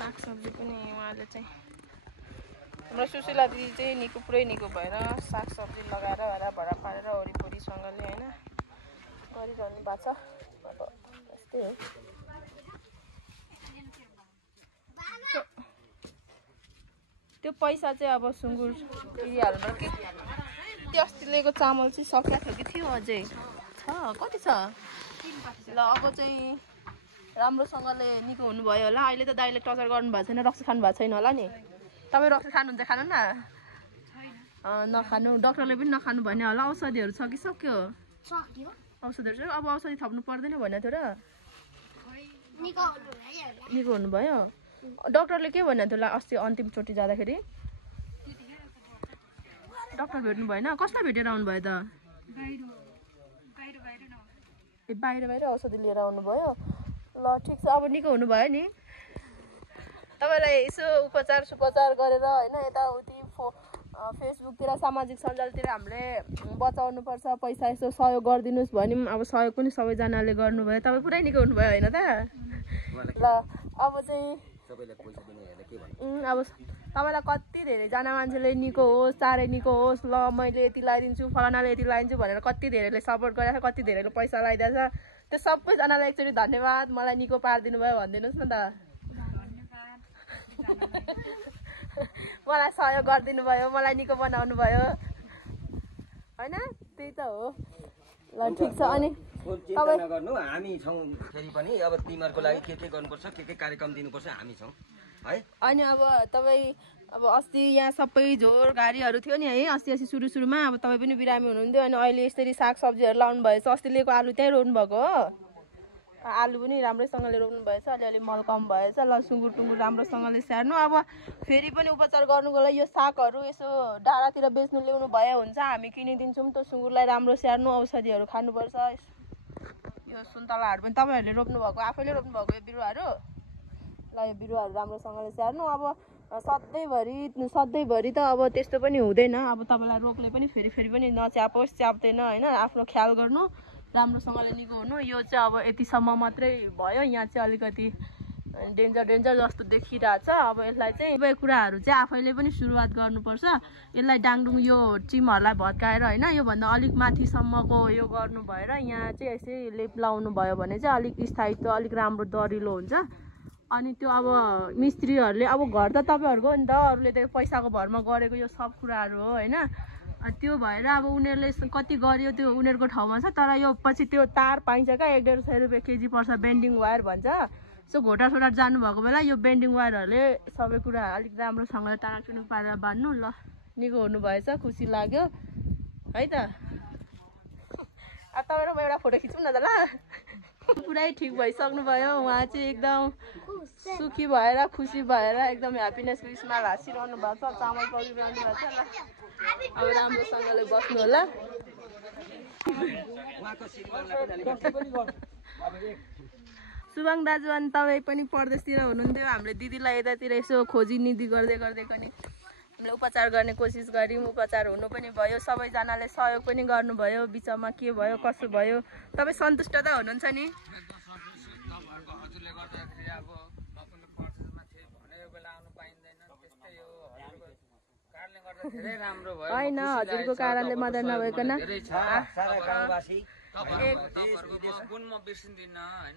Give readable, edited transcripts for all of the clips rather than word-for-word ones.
सागसब्जी पनि उहाँले चाहिँ हाम्रो सुशीला दिदी चाहिँ निको पुरै निको भएर सागसब्जी लगाएर भरा पारेर वरिपरिसँगले हैन गरिरहनु भएको छ। अब यस्तै हो। त्यो पैसा चाहिँ अब सुँगुर किरिहाल्नु कि त्यो अस्ति लिएको चामल चाहिँ सकिया थियो कि थियो अझै छ कति छ ल अब चाहिँ राम्रोसँगले निको हुनुभयो होला। अहिले त दाइले टर्चर गर्नु भएको छैन, रक्सी खानु भएको छैन होला नि। तपाईँ रक्सी खानुहुन्छ खानु न नखानु, डक्टरले पनि नखानु भन्यो होला। औषधिहरू छ कि सक्यो? औषधिहरू छ। अब औषधि थप्नु पर्दैन भनेको थियो र निको हुनुभयो। डक्टरले के भनेको थियो अस्ति अन्तिमचोटि जाँदाखेरि? डक्टर भेट्नु भएन? कसलाई भेटेर आउनुभयो त? ए बाहिर औषधि लिएर आउनुभयो। ल ठिक छ, अब निको हुनुभयो नि। तपाईँलाई यसो उपचार गरेर होइन यताउति फेसबुकतिर सामाजिक सञ्जालतिर हामीले बचाउनुपर्छ, पैसा यसो सहयोग गरिदिनुहोस् भन्यौँ। अब सहयोग पनि सबैजनाले गर्नुभयो। तपाईँ पुरै निको हुनुभयो होइन त? ल अब चाहिँ अब तपाईँलाई कति धेरैजना मान्छेले निको होस्, चाँडै निको होस्, ल मैले यति लगाइदिन्छु, फलानाले यति लगाइदिन्छु भनेर कति धेरैले सपोर्ट गरेको छ, कति धेरैले पैसा लगाइदिएछ। त्यो सबैजनालाई एकचोटि धन्यवाद। मलाई निको पारिदिनु भयो भनिदिनुहोस् न त। मलाई सहयोग गरिदिनु भयो, मलाई निको बनाउनु भयो होइन? त्यही त हो। ल ठिक छ। अनि चिन्ता नगर्नु, हामी छौँ फेरि पनि। अब तिमीहरूको लागि के गर्नुपर्छ, के कार्यक्रम दिनुपर्छ हामी छौँ है। अनि अब तपाईँ अब अस्ति यहाँ सबै झोर घारीहरू थियो नि है, अस्ति सुरुमा अब तपाईँ पनि बिरामी हुनुहुन्थ्यो। अनि अहिले यसरी सागसब्जीहरू लाउनु भएछ। अस्ति लिएको आलु त्यहीँ रोप्नु भएको हो? आलु पनि राम्रैसँगले रोप्नु भएछ, अलिअलि मल कम भएछ। ल सुँगुर टुङ्गुर राम्रोसँगले स्याहार्नु। अब फेरि पनि उपचार गर्नुको लागि यो सागहरू यसो डाँडातिर बेच्नु ल्याउनु भयो हुन्छ, हामी किनिदिन्छौँ। त्यो सुँगुरलाई राम्रो स्याहार्नु, औषधिहरू खानुपर्छ। यो सुन्तलाहरू पनि तपाईँहरूले रोप्नु भएको, आफैले रोप्नु भएको यो बिरुवाहरू? ल यो बिरुवाहरू राम्रोसँगले स्याहार्नु। अब सधैँभरि त अब त्यस्तो पनि हुँदैन। अब तपाईँलाई रोगले पनि फेरि पनि नच्यापोस्, च्याप्दैन होइन। आफ्नो ख्याल गर्नु, राम्रोसँगले निको हुनु। यो चाहिँ अब यतिसम्म मात्रै भयो। यहाँ चाहिँ अलिकति डेन्जर जस्तो देखिरहेछ। अब यसलाई चाहिँ सबै कुराहरू चाहिँ आफैले पनि सुरुवात गर्नुपर्छ। यसलाई डाङडुङ यो टिमहरूलाई भत्काएर होइन, योभन्दा अलिक माथिसम्मको यो गर्नु भएर यहाँ चाहिँ यसै लेप लाउनु भयो भने चाहिँ अलिक स्थायित्व अलिक राम्रो दरिलो हुन्छ। अनि त्यो अब मिस्त्रीहरूले अब घर त तपाईँहरूको हो नि त, अरूले त पैसाको भरमा गरेको यो सब कुराहरू हो होइन। त्यो भएर अब उनीहरूले कति गर्यो त्यो उनीहरूको ठाउँमा छ। तर यो पछि त्यो तार पाइन्छ क्या, 150 रुपियाँ केजी पर्छ, बेन्डिङ वायर भन्छ। सो घोटासोटा जानुभएको बेला यो बेन्डिङ वायरहरूले सबै कुरा अलिक राम्रोसँगले टाढाटुडुङ पारेर बाँध्नु। ल निको हुनुभएछ, खुसी लाग्यो है त। अब तपाईँ र म एउटा फोटो खिचौँ न त ल। पुरै ठिक भइसक्नु भयो। उहाँ चाहिँ एकदम सुखी भएर खुसी भएर एकदम ह्याप्पिनेसको स्माइल हाँसिरहनु भएको छ, चामल पकिरहनु भएको छ। ल अब राम्रोसँगले बस्नु होला। सुबाङ दाजु, अनि तपाईँ पनि परदेशतिर हुनुहुन्थ्यो, हामीले दिदीलाई यतातिर यसो खोजी निधि गर्दै पनि हामीले उपचार गर्ने कोसिस गऱ्यौँ। उपचार हुनु पनि भयो, सबैजनाले सहयोग पनि गर्नुभयो। बिचमा के भयो कसो भयो, तपाईँ सन्तुष्ट त हुनुहुन्छ नि? होइन हजुरको कारणले मात्रै नभइकन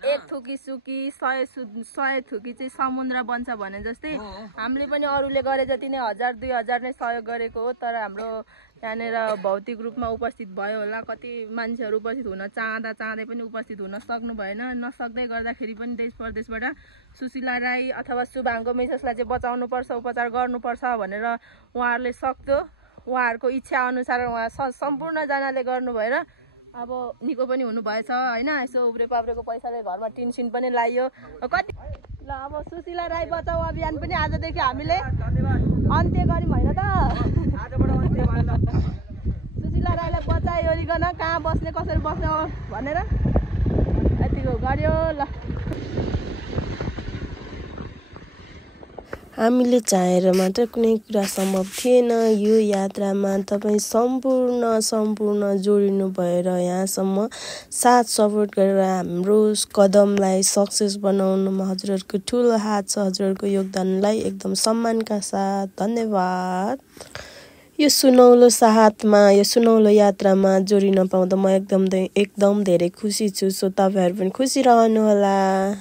एक थुकी सुकी 100 थुकी चाहिँ समुद्र बन्छ भने जस्तै हामीले पनि अरूले गरे जति नै 1000-2000 नै सहयोग गरेको हो। तर हाम्रो यहाँनिर भौतिक रूपमा उपस्थित भयो होला, कति मान्छेहरू उपस्थित हुन चाहँदै पनि उपस्थित हुन सक्नु भएन। नसक्दै गर्दाखेरि पनि देश परदेशबाट सुशीला राई अथवा सुबाङको मिसेसलाई चाहिँ बचाउनुपर्छ, उपचार गर्नुपर्छ भनेर उहाँहरूले सक्थ्यो। उहाँहरूको इच्छा अनुसार उहाँ सम्पूर्णजनाले गर्नु भएर अब निको पनि हुनुभएछ होइन। यसो उब्रे पाब्रेको पैसाले घरमा टिनसिन पनि लाइयो कति। ल अब सुशीला राई बचाउ अभियान पनि आजदेखि हामीले अन्त्य गऱ्यौँ होइन त? सुशीला राईलाई बचाइओरिकन कहाँ बस्ने कसरी बस्ने भनेर यतिको गर्यो। ल हामीले चाहेर मात्र कुनै कुरा सम्भव थिएन। यो यात्रामा तपाईँ सम्पूर्ण जोडिनु भएर यहाँसम्म साथ सपोर्ट गरेर हाम्रो कदमलाई सक्सेस बनाउनुमा हजुरहरूको ठुलो हात छ। हजुरहरूको योगदानलाई एकदम सम्मानका साथ धन्यवाद। यो सुनौलो यात्रामा जोडिन पाउँदा म एकदम धेरै खुसी छु। सो तपाईँहरू पनि खुसी रहनुहोला।